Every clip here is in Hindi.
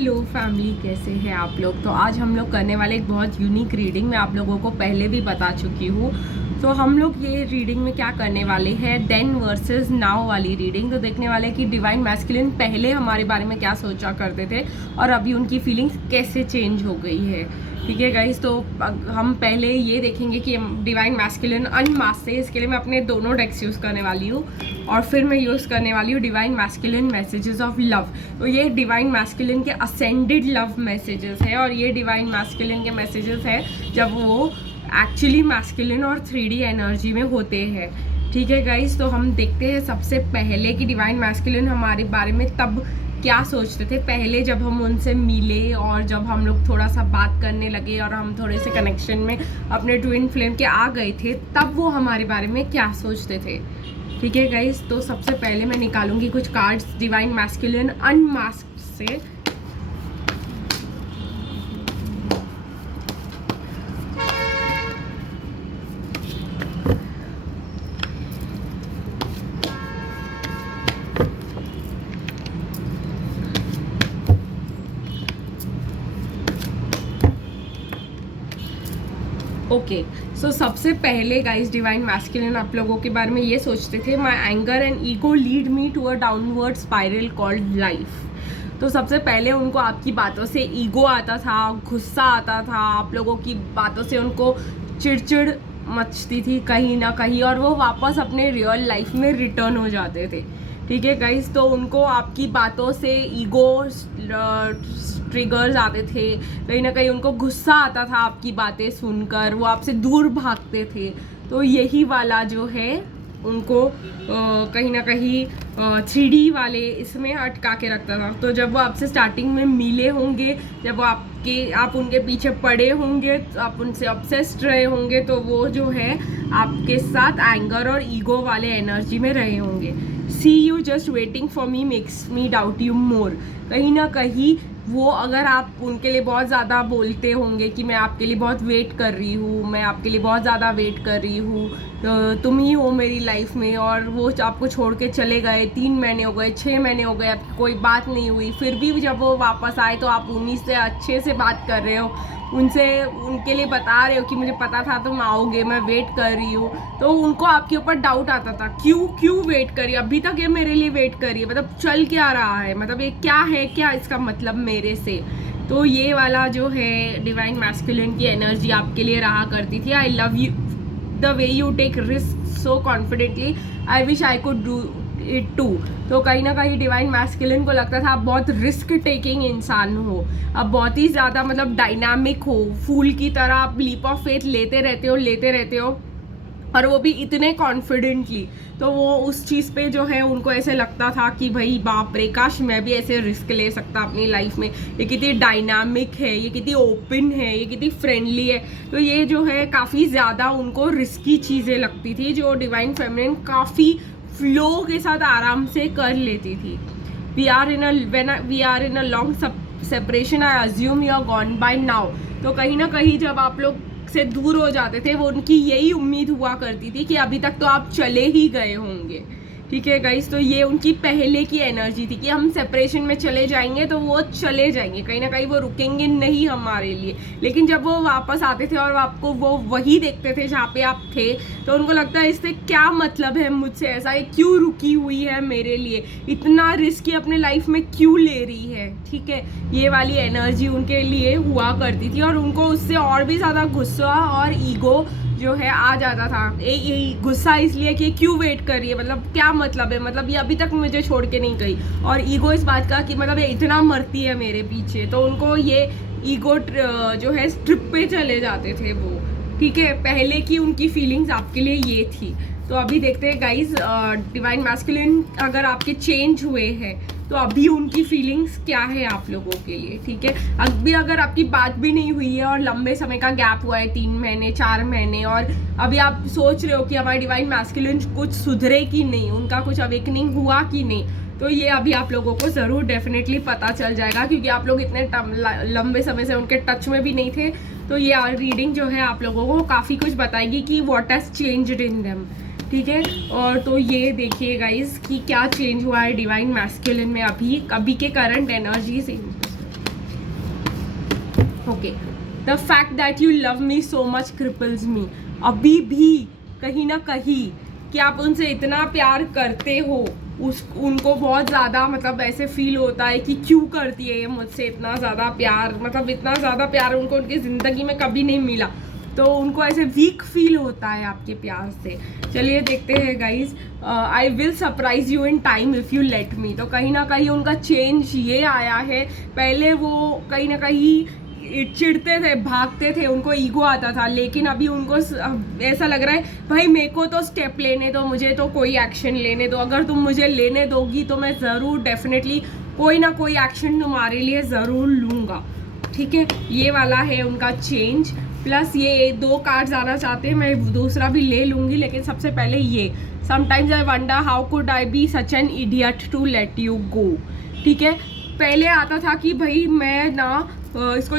हेलो फैमिली, कैसे हैं आप लोग। तो आज हम लोग करने वाले एक बहुत यूनिक रीडिंग। मैं आप लोगों को पहले भी बता चुकी हूँ। तो हम लोग ये रीडिंग में क्या करने वाले हैं, देन वर्सेस नाउ वाली रीडिंग। तो देखने वाले हैं कि डिवाइन मैस्कुलिन पहले हमारे बारे में क्या सोचा करते थे और अभी उनकी फीलिंग्स कैसे चेंज हो गई है। ठीक है गाइस, तो हम पहले ये देखेंगे कि डिवाइन मैस्कुलिन अनमास्क से, इसके लिए मैं अपने दोनों डेक्स यूज़ करने वाली हूँ और फिर मैं यूज़ करने वाली हूँ divine masculine messages of love. तो ये डिवाइन मैस्कुलिन के असेंडेड लव मैसेजेस है और ये डिवाइन मैस्कुलिन के मैसेजेस है जब वो एक्चुअली मैस्कुलिन और 3D एनर्जी में होते हैं। ठीक है गाइस, तो हम देखते हैं सबसे पहले कि डिवाइन मैस्कुलिन हमारे बारे में तब क्या सोचते थे, पहले जब हम उनसे मिले और जब हम लोग थोड़ा सा बात करने लगे और हम थोड़े से कनेक्शन में अपने ट्विन फ्लेम के आ गए थे, तब वो हमारे बारे में क्या सोचते थे। ठीक है गाइस, तो सबसे पहले मैं निकालूंगी कुछ कार्ड्स डिवाइन मैस्कुलिन अनमास्क्ड से। ओके, सो सबसे पहले गाइस डिवाइन मैस्कुलिन आप लोगों के बारे में ये सोचते थे, my anger and ego lead me to a downward spiral called life. तो सबसे पहले उनको आपकी बातों से ईगो आता था, गुस्सा आता था, आप लोगों की बातों से उनको चिड़चिड़ मचती थी कहीं ना कहीं और वो वापस अपने रियल लाइफ में रिटर्न हो जाते थे। ठीक है गाइस, तो उनको आपकी बातों से ईगो ट्रिगर्स आते थे, कहीं ना कहीं उनको गुस्सा आता था आपकी बातें सुनकर, वो आपसे दूर भागते थे। तो यही वाला जो है उनको कहीं ना कहीं 3D वाले इसमें अटका के रखता था। तो जब वो आपसे स्टार्टिंग में मिले होंगे, जब वो आप उनके पीछे पड़े होंगे, आप उनसे ऑब्सेस्ड रहे होंगे, तो वो जो है आपके साथ एंगर और ईगो वाले एनर्जी में रहे होंगे। See you just waiting for me makes me doubt you more. कहीं ना कहीं वो अगर आप उनके लिए बहुत ज़्यादा बोलते होंगे कि मैं आपके लिए बहुत वेट कर रही हूँ, मैं आपके लिए बहुत ज़्यादा वेट कर रही हूँ, तो तुम ही हो मेरी लाइफ में, और वो आपको छोड़ के चले गए, 3 महीने हो गए, 6 महीने हो गए, आपकी कोई बात नहीं हुई, फिर भी जब वो वापस आए तो आप उन्हीं से अच्छे से बात कर रहे हो, उनके लिए बता रहे हो कि मुझे पता था तुम आओगे, मैं वेट कर रही हूँ। तो उनको आपके ऊपर डाउट आता था, क्यों वेट करी, अभी तक ये मेरे लिए वेट करी है, मतलब चल क्या रहा है, मतलब ये क्या है, क्या इसका मतलब मेरे से। तो ये वाला जो है डिवाइन मैस्कुलिन की एनर्जी आपके लिए रहा करती थी। I love you the way you take risk so confidently, I wish I could do it too. तो कहीं ना कहीं डिवाइन मैस्कुलिन को लगता था आप बहुत रिस्क टेकिंग इंसान हो, आप बहुत ही ज़्यादा मतलब डायनामिक हो, फूल की तरह आप लीप ऑफ फेथ लेते रहते हो और वो भी इतने कॉन्फिडेंटली। तो वो उस चीज़ पे जो है उनको ऐसे लगता था कि भाई बाप रे, काश मैं भी ऐसे रिस्क ले सकता अपनी लाइफ में, ये कितनी डायनामिक है, ये कितनी ओपन है, ये कितनी फ्रेंडली है। तो ये जो है काफ़ी ज़्यादा उनको रिस्की चीज़ें लगती थी जो डिवाइन फेमिनिन काफ़ी फ्लो के साथ आराम से कर लेती थी। We are in a long separation, I assume you are gone by now. तो कहीं ना कहीं जब आप लोग से दूर हो जाते थे, वो उनकी यही उम्मीद हुआ करती थी कि अभी तक तो आप चले ही गए होंगे। ठीक है गाइस, तो ये उनकी पहले की एनर्जी थी कि हम सेपरेशन में चले जाएंगे तो वो चले जाएंगे, कहीं ना कहीं वो रुकेंगे नहीं हमारे लिए। लेकिन जब वो वापस आते थे और आपको वो वही देखते थे जहाँ पे आप थे, तो उनको लगता है इससे क्या मतलब है मुझसे, ऐसा ये क्यों रुकी हुई है मेरे लिए, इतना रिस्क अपने लाइफ में क्यों ले रही है। ठीक है, ये वाली एनर्जी उनके लिए हुआ करती थी और उनको उससे और भी ज़्यादा गुस्सा और ईगो जो है आ जाता था। यही गुस्सा इसलिए कि क्यों वेट कर रही है, मतलब क्या मतलब है, मतलब ये अभी तक मुझे छोड़ के नहीं गई, और ईगो इस बात का कि मतलब ये इतना मरती है मेरे पीछे। तो उनको ये ईगो जो है ट्रिप पे चले जाते थे वो। ठीक है, पहले की उनकी फीलिंग्स आपके लिए ये थी। तो अभी देखते हैं गाइज डिवाइन मैस्कुलिन अगर आपके चेंज हुए हैं तो अभी उनकी फीलिंग्स क्या है आप लोगों के लिए। ठीक है, अभी अगर आपकी बात भी नहीं हुई है और लंबे समय का गैप हुआ है, 3 महीने 4 महीने, और अभी आप सोच रहे हो कि हमारी डिवाइन मैस्कुलिन कुछ सुधरे कि नहीं, उनका कुछ अवेकनिंग हुआ कि नहीं, तो ये अभी आप लोगों को ज़रूर डेफिनेटली पता चल जाएगा, क्योंकि आप लोग इतने लंबे समय से उनके टच में भी नहीं थे। तो ये रीडिंग जो है आप लोगों को काफ़ी कुछ बताएगी कि what has changed in them. ठीक है, और तो ये देखिए गाइस कि क्या चेंज हुआ है डिवाइन मैस्कुलिन में अभी के करंट एनर्जी से। Okay, the fact that you love me so much cripples me. अभी भी कहीं ना कहीं कि आप उनसे इतना प्यार करते हो, उनको बहुत ज़्यादा मतलब ऐसे फील होता है कि क्यों करती है ये मुझसे इतना ज़्यादा प्यार, मतलब इतना ज़्यादा प्यार उनको उनकी ज़िंदगी में कभी नहीं मिला, तो उनको ऐसे वीक फील होता है आपके प्यार से। चलिए देखते हैं guys. I will surprise you in time if you let me. तो कहीं ना कहीं उनका चेंज ये आया है, पहले वो कहीं ना कहीं चिढ़ते थे, भागते थे, उनको ईगो आता था, लेकिन अभी उनको ऐसा लग रहा है भाई मेरे को तो स्टेप लेने दो, मुझे तो कोई एक्शन लेने दो, अगर तुम मुझे लेने दोगी तो मैं ज़रूर डेफिनेटली कोई ना कोई एक्शन तुम्हारे लिए ज़रूर लूँगा, ठीक है। ये वाला है उनका चेंज। प्लस ये 2 कार्ड्स आना चाहते हैं, मैं दूसरा भी ले लूँगी, लेकिन सबसे पहले ये sometimes I wonder how could I be such an idiot to let you go, ठीक है। पहले आता था कि भाई मैं ना इसको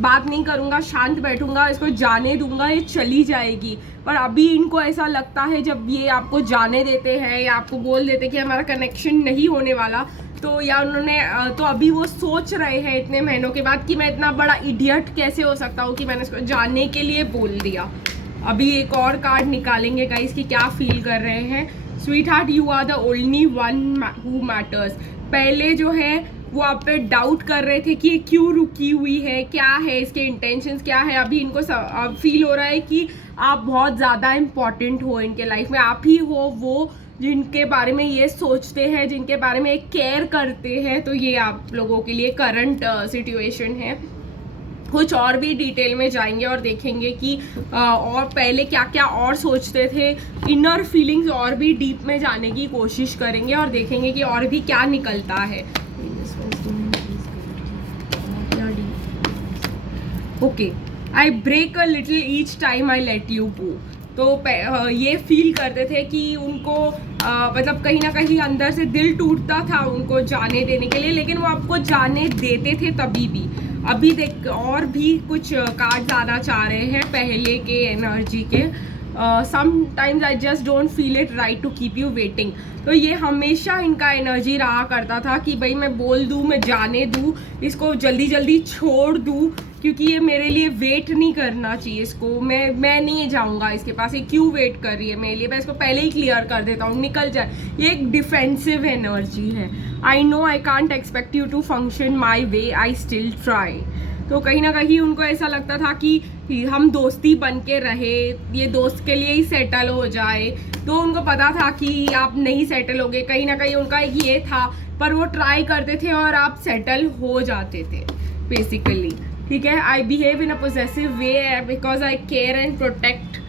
बात नहीं करूँगा, शांत बैठूंगा, इसको जाने दूंगा, ये चली जाएगी, पर अभी इनको ऐसा लगता है जब ये आपको जाने देते हैं या आपको बोल देते कि हमारा कनेक्शन नहीं होने वाला, तो या उन्होंने तो अभी वो सोच रहे हैं इतने महीनों के बाद कि मैं इतना बड़ा इडियट कैसे हो सकता हूँ कि मैंने इसको जानने के लिए बोल दिया। अभी एक और कार्ड निकालेंगे गाइस कि क्या फील कर रहे हैं। Sweetheart, you are the only one who matters. पहले जो है वो आप पे डाउट कर रहे थे कि ये क्यों रुकी हुई है, क्या है इसके इंटेंशंस क्या है। अभी इनको फील हो रहा है कि आप बहुत ज़्यादा इम्पॉर्टेंट हो इनके लाइफ में, आप ही हो वो जिनके बारे में ये सोचते हैं, जिनके बारे में केयर करते हैं। तो ये आप लोगों के लिए करंट सिचुएशन है। कुछ और भी डिटेल में जाएंगे और देखेंगे कि और पहले क्या क्या और सोचते थे, इनर फीलिंग्स और भी डीप में जाने की कोशिश करेंगे और देखेंगे कि और भी क्या निकलता है। Okay, I break a little each time I let you go. तो ये फील करते थे कि उनको मतलब कहीं ना कहीं अंदर से दिल टूटता था उनको जाने देने के लिए, लेकिन वो आपको जाने देते थे तभी भी। अभी देख और भी कुछ कार्ड्स आना चाह रहे हैं पहले के एनर्जी के। Sometimes I just don't feel it right to keep you waiting. तो ये हमेशा इनका एनर्जी रहा करता था कि भाई मैं बोल दूँ, मैं जाने दूँ, इसको जल्दी जल्दी छोड़ दूँ, क्योंकि ये मेरे लिए वेट नहीं करना चाहिए, इसको मैं नहीं जाऊंगा इसके पास, ये क्यों वेट कर रही है मेरे लिए, मैं इसको पहले ही क्लियर कर देता हूँ, निकल जाए। ये एक डिफेंसिव एनर्जी है। I know I can't expect you to function my way, I still try. तो कहीं ना कहीं उनको ऐसा लगता था कि हम दोस्ती बन के रहे, ये दोस्त के लिए ही सेटल हो जाए, तो उनको पता था कि आप नहीं सेटल होगे, कहीं ना कहीं उनका एक ये था, पर वो ट्राई करते थे और आप सेटल हो जाते थे बेसिकली, ठीक है। I behave in a possessive way because I care and protect,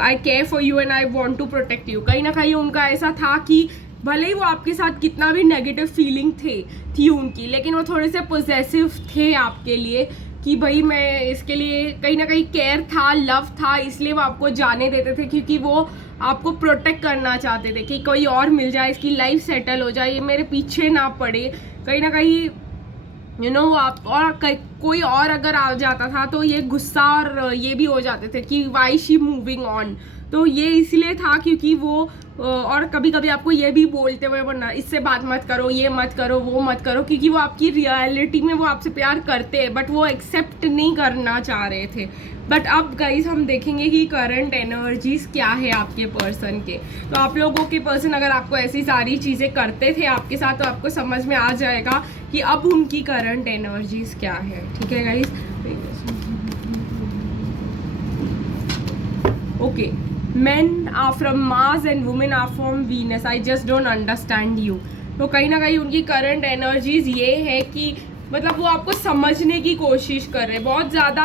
I care for you and I want to protect you. कहीं ना कहीं उनका ऐसा था कि भले ही वो आपके साथ कितना भी नेगेटिव फीलिंग थी उनकी, लेकिन वो थोड़े से पोजेसिव थे आपके लिए कि भाई मैं इसके लिए कहीं ना कहीं केयर था, लव था, इसलिए वो आपको जाने देते थे, क्योंकि वो आपको प्रोटेक्ट करना चाहते थे कि कोई और मिल जाए, इसकी लाइफ सेटल हो जाए, ये मेरे पीछे ना पड़े। कहीं ना कहीं आप और कोई और अगर आ जाता था तो ये गुस्सा और ये भी हो जाते थे कि वाई शी मूविंग ऑन। तो ये इसलिए था क्योंकि वो और कभी कभी आपको ये भी बोलते हुए वरना इससे बात मत करो, ये मत करो, वो मत करो, क्योंकि वो आपकी रियलिटी में वो आपसे प्यार करते हैं, बट वो एक्सेप्ट नहीं करना चाह रहे थे। बट अब गाइस हम देखेंगे कि करंट एनर्जीज क्या है आपके पर्सन के। तो आप लोगों के पर्सन अगर आपको ऐसी सारी चीज़ें करते थे आपके साथ, तो आपको समझ में आ जाएगा कि अब उनकी करंट एनर्जीज क्या है, ठीक है guys. Okay, men are from Mars and women are from Venus, I just don't understand you। तो कहीं ना कहीं उनकी करंट एनर्जीज ये है कि मतलब वो आपको समझने की कोशिश कर रहे हैं, बहुत ज़्यादा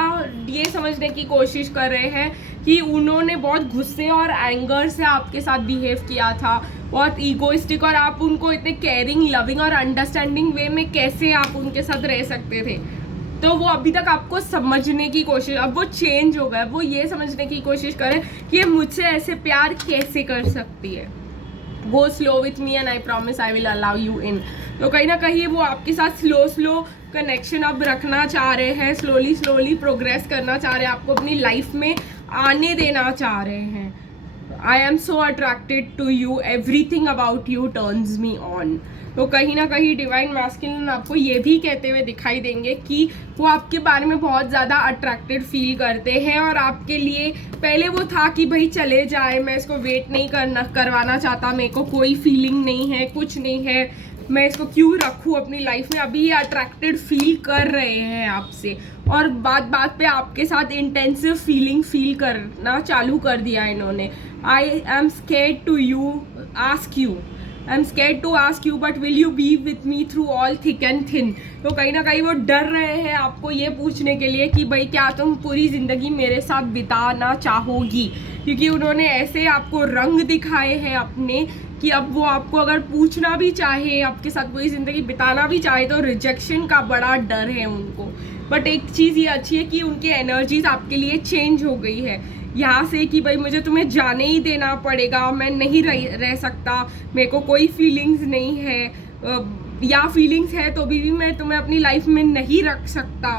ये समझने की कोशिश कर रहे हैं कि उन्होंने बहुत गुस्से और एंगर से आपके साथ बिहेव किया था, बहुत ईगोइस्टिक, और आप उनको इतने केयरिंग, लविंग और अंडरस्टैंडिंग वे में कैसे आप उनके साथ रह सकते थे। तो वो अभी तक आपको समझने की कोशिश, अब वो चेंज हो गया, वो ये समझने की कोशिश करें कि ये मुझसे ऐसे प्यार कैसे कर सकती है। Go slow with me and I promise I will allow you in. तो कहीं ना कहीं वो आपके साथ स्लो कनेक्शन अब रखना चाह रहे हैं, स्लोली प्रोग्रेस करना चाह रहे हैं, आपको अपनी लाइफ में आने देना चाह रहे हैं। I am so attracted to you, everything about you turns me on. तो कहीं ना कहीं डिवाइन मैस्कुलिन आपको ये भी कहते हुए दिखाई देंगे कि वो आपके बारे में बहुत ज़्यादा अट्रैक्टेड फील करते हैं, और आपके लिए पहले वो था कि भाई चले जाए, मैं इसको वेट नहीं करवाना चाहता, मेरे को कोई फीलिंग नहीं है, कुछ नहीं है, मैं इसको क्यों रखूँ अपनी लाइफ में। अभी ये अट्रैक्टेड फील कर रहे हैं आपसे, और बात बात पे आपके साथ इंटेंसिव फीलिंग फील करना चालू कर दिया इन्होंने। I am scared to you ask you, I am scared to ask you but will you be with me through all thick and thin. तो कहीं ना कहीं वो डर रहे हैं आपको ये पूछने के लिए कि भाई क्या तुम पूरी ज़िंदगी मेरे साथ बिताना चाहोगी, क्योंकि उन्होंने ऐसे आपको रंग दिखाए हैं अपने कि अब वो आपको अगर पूछना भी चाहे, आपके साथ पूरी ज़िंदगी बिताना भी चाहे, तो रिजेक्शन का बड़ा डर है उनको। बट एक चीज़ ये अच्छी है कि उनकी एनर्जीज आपके लिए चेंज हो गई है यहाँ से कि भाई मुझे तुम्हें जाने ही देना पड़ेगा, मैं नहीं रह सकता, मेरे को कोई फीलिंग्स नहीं है, या फीलिंग्स है तो भी मैं तुम्हें अपनी लाइफ में नहीं रख सकता,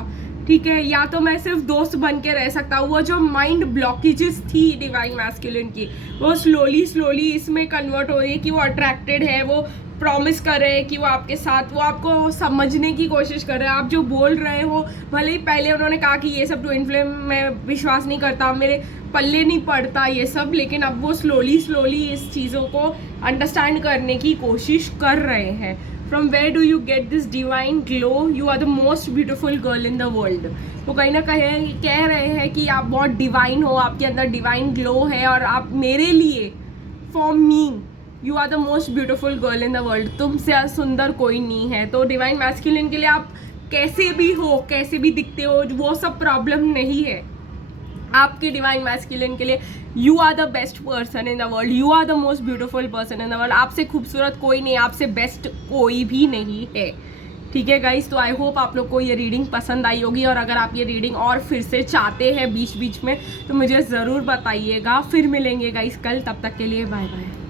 ठीक है, या तो मैं सिर्फ दोस्त बन के रह सकता हूँ। वो जो माइंड ब्लॉकेजेस थी डिवाइन मैस्कुलिन की, वो स्लोली इसमें कन्वर्ट हो रही है कि वो अट्रैक्टेड है, वो प्रॉमिस कर रहे हैं कि वो आपके साथ, वो आपको समझने की कोशिश कर रहे हैं। आप जो बोल रहे हो, भले ही पहले उन्होंने कहा कि ये सब ट्विन फ्लेम मैं विश्वास नहीं करता, मेरे पल्ले नहीं पड़ता ये सब, लेकिन अब वो स्लोली इस चीज़ों को अंडरस्टैंड करने की कोशिश कर रहे हैं। From where do you get this divine glow? You are the most beautiful girl in the world. तो कहीं ना कहीं कह रहे हैं कि आप बहुत डिवाइन हो, आपके अंदर डिवाइन ग्लो है, और आप मेरे लिए, for me, you are the most beautiful girl in the world. तुमसे सुंदर कोई नहीं है। तो डिवाइन मैस्कुलिन के लिए आप कैसे भी हो, कैसे भी दिखते हो, वो सब प्रॉब्लम नहीं है। आपके डिवाइन मैस्कुलिन के लिए you are the best person in the world, you are the most beautiful person in the world. आपसे खूबसूरत कोई नहीं, आपसे बेस्ट कोई भी नहीं है, ठीक है गाइस। तो आई होप आप लोग को ये रीडिंग पसंद आई होगी, और अगर आप ये रीडिंग और फिर से चाहते हैं बीच बीच में तो मुझे ज़रूर बताइएगा। फिर मिलेंगे गाइस कल, तब तक के लिए बाय बाय।